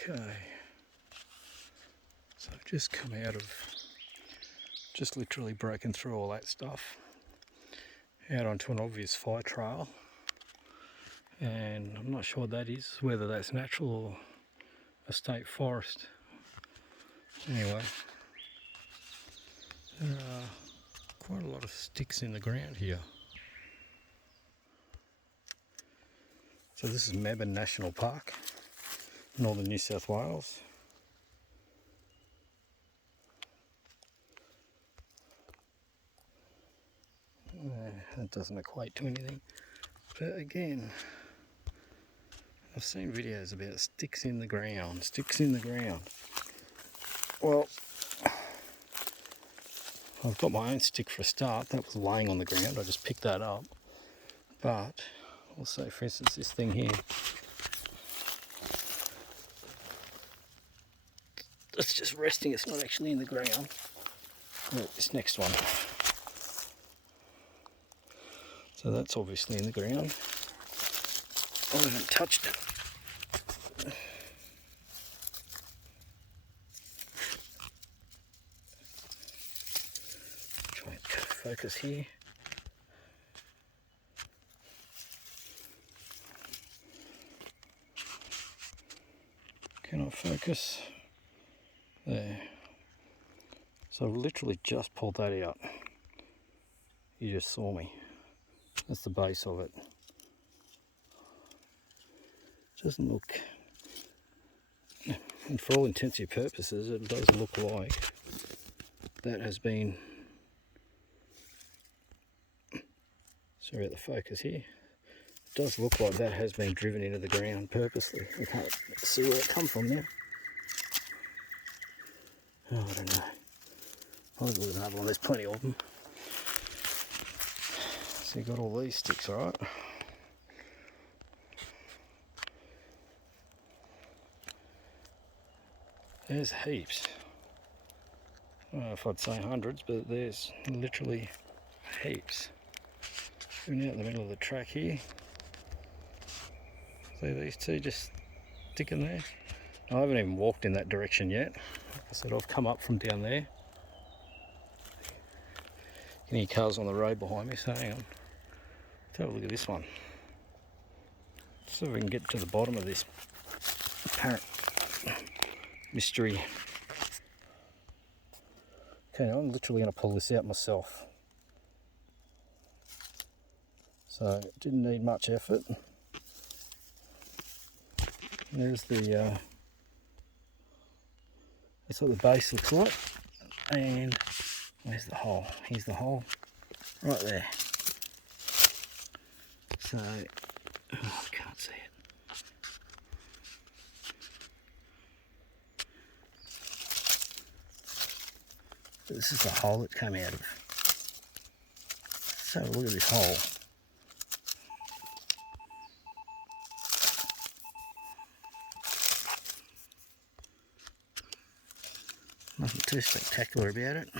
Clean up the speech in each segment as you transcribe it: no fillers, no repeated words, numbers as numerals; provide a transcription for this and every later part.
Okay, so I've just come out of, just literally broken through all that stuff, out onto an obvious fire trail, and I'm not sure what that is, whether that's natural or a state forest. Anyway, there are quite a lot of sticks in the ground here. So this is Mebbin National Park, northern New South Wales. That doesn't equate to anything, but again, I've seen videos about sticks in the ground, Well, I've got my own stick for a start. That was laying on the ground, I just picked that up. But also, for instance, this thing here, it's just resting, it's not actually in the ground. This next one, so that's obviously in the ground. I haven't touched it. Try and focus here. Can I focus? There. So I've literally just pulled that out. You just saw me. That's the base of it. Doesn't look, and for all intents and purposes, it does look like that has been, sorry about the focus here, it does look like that has been driven into the ground purposely. You can't see where it come from now. Oh, I don't know. I think there's another one, there's plenty of them. So you've got all these sticks, alright? There's heaps. I don't know if I'd say hundreds, but there's literally heaps. Even out in the middle of the track here. See these two just sticking there? I haven't even walked in that direction yet. Like I said, I've come up from down there. You can hear cars on the road behind me, so hang on. Let's have a look at this one. See if we can get to the bottom of this apparent mystery. Okay, I'm literally going to pull this out myself. So it didn't need much effort. There's the, that's what the base looks like. And where's the hole? Here's the hole, right there. So, oh, I can't see it. But this is the hole it came out of. So look at this hole. Nothing too spectacular about it.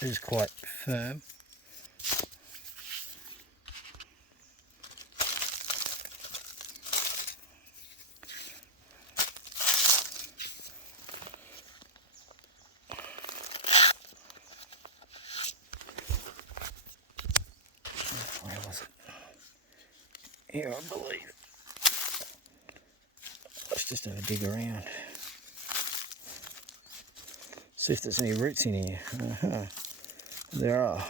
It is quite firm. Where was it? Here, I believe. Let's just have a dig around. See if there's any roots in here. There are.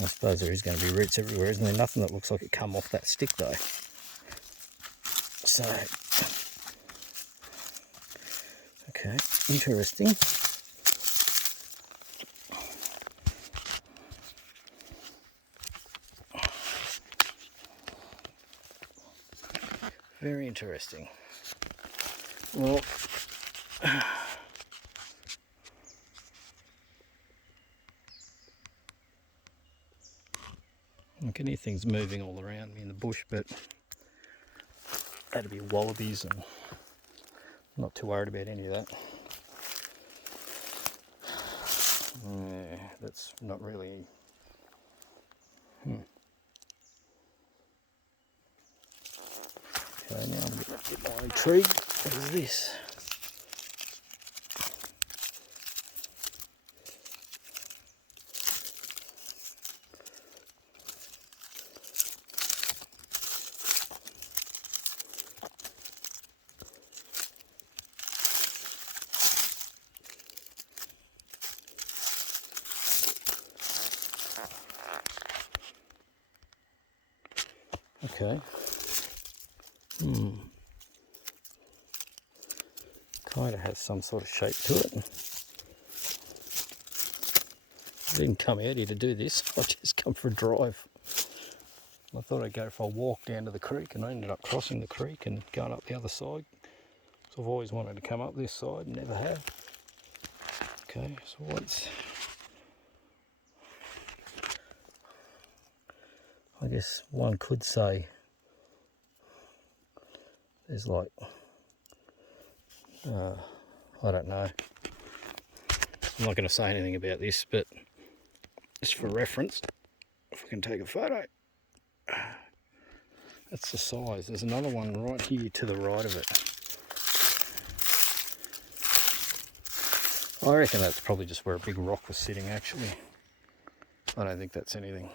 I suppose there is going to be roots everywhere, isn't there? Nothing that looks like it come off that stick though. So, okay, interesting. Very interesting. Well, I can hear things moving all around me in the bush, but that'd be wallabies, and I'm not too worried about any of that. Yeah, that's not really. Okay, now I'm getting a bit more intrigued. What is this? Okay. Kind of has some sort of shape to it. I didn't come out here to do this. I just come for a drive. I thought I'd go for a walk down to the creek, and I ended up crossing the creek and going up the other side. So I've always wanted to come up this side, never have. Okay, so what's... I guess one could say there's like, I don't know. I'm not going to say anything about this, but just for reference, if I can take a photo, that's the size. There's another one right here to the right of it. I reckon that's probably just where a big rock was sitting actually. I don't think that's anything.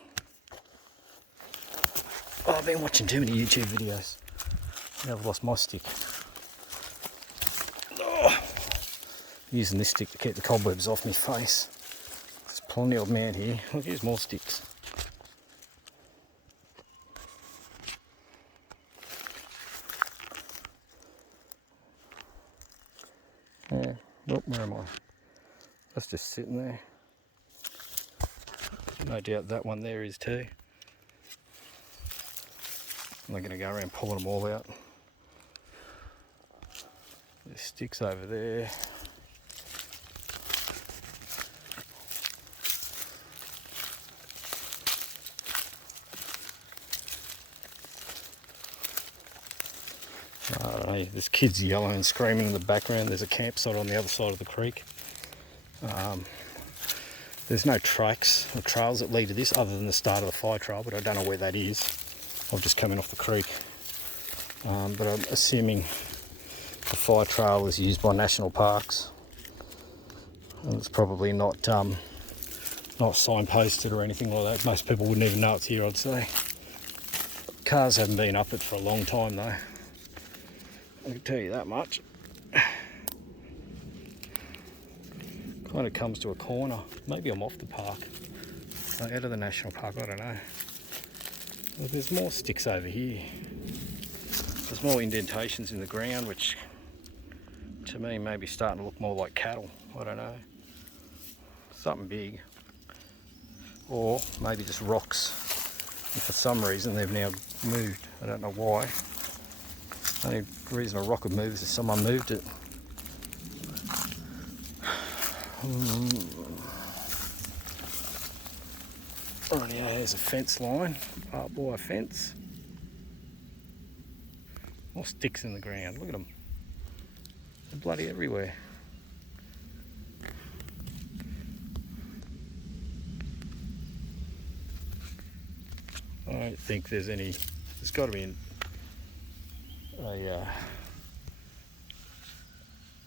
Oh, I've been watching too many YouTube videos. Now I've lost my stick. Oh, using this stick to keep the cobwebs off my face. There's plenty of man here. I'll use more sticks. Yeah, oh, where am I? That's just sitting there. No doubt that one there is too. I'm not going to go around pulling them all out. There's sticks over there. I don't know, there's kids yelling and screaming in the background. There's a campsite on the other side of the creek. There's no tracks or trails that lead to this other than the start of the fire trail, but I don't know where that is. I've just come in off the creek. But I'm assuming the fire trail is used by national parks. And it's probably not signposted or anything like that. Most people wouldn't even know it's here, I'd say. Cars haven't been up it for a long time though. I can tell you that much. Kind of comes to a corner. Maybe I'm off the park. Out of the national park, I don't know. Well, there's more sticks over here. There's more indentations in the ground, which to me may be starting to look more like cattle. I don't know. Something big. Or maybe just rocks. And for some reason they've now moved. I don't know why. The only reason a rock would move is if someone moved it. Right, yeah, there's a fence line, barbed wire fence. More sticks in the ground, look at them. They're bloody everywhere. I don't think there's any, there's got to be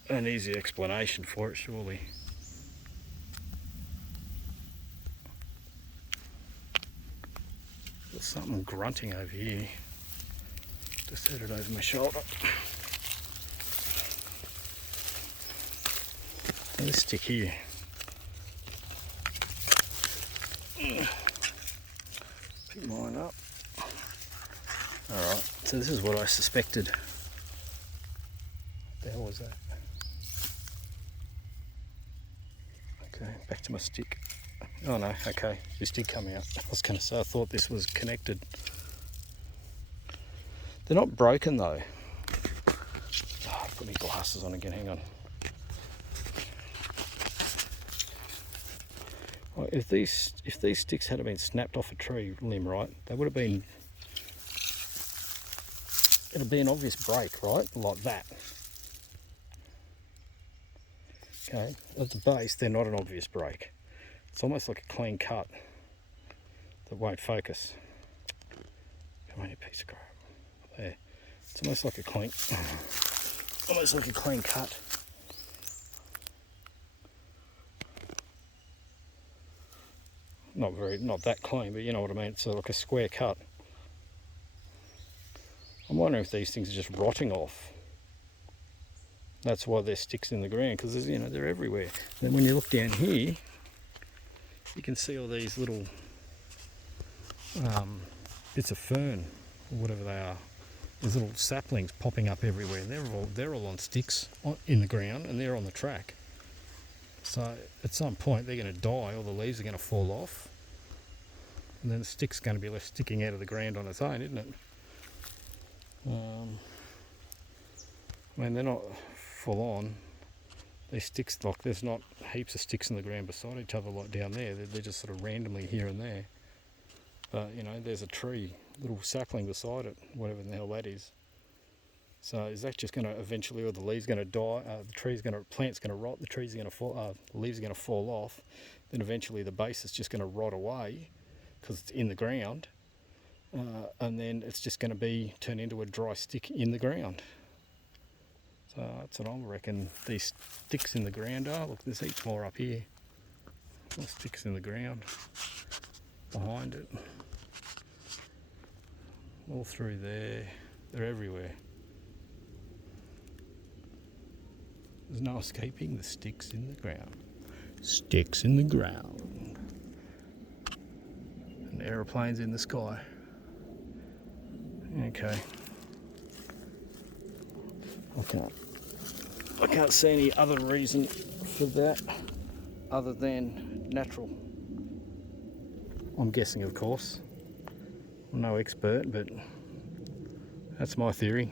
an easy explanation for it, surely. There's something grunting over here. Just had it over my shoulder. And this stick here. Pick mine up. Alright, so this is what I suspected. What the hell was that? Okay, back to my stick. Oh no, okay, this did come out. I was going to say, I thought this was connected. They're not broken though. Oh, I've put my glasses on again, hang on. Well, if these sticks had been snapped off a tree limb, right, they would have been, it'd be an obvious break, right, like that. Okay, at the base, they're not an obvious break. It's almost like a clean cut that won't focus. Come on, you piece of crap. There. It's almost like a clean cut. Not that clean, but you know what I mean. It's like a square cut. I'm wondering if these things are just rotting off. That's why there's sticks in the ground, because they're everywhere. And when you look down here, you can see all these little bits of fern, or whatever they are. There's little saplings popping up everywhere. They're all on sticks in the ground, and they're on the track. So at some point they're going to die, all the leaves are going to fall off, and then the stick's going to be left sticking out of the ground on its own, isn't it? I mean, they're not full on. These sticks, like, there's not heaps of sticks in the ground beside each other like down there. They're just sort of randomly here and there. But there's a tree, little sapling beside it, whatever the hell that is. So is that just going to eventually, or the leaves going to die? Plant's going to rot. The trees are going to fall. The leaves are going to fall off. Then eventually the base is just going to rot away because it's in the ground, and then it's just going to be turned into a dry stick in the ground. So that's what I reckon these sticks in the ground are. Look, there's heaps more up here. More sticks in the ground behind it. All through there. They're everywhere. There's no escaping the sticks in the ground. Sticks in the ground. And aeroplanes in the sky. Okay. I can't see any other reason for that other than natural. I'm guessing, of course. I'm no expert, but that's my theory.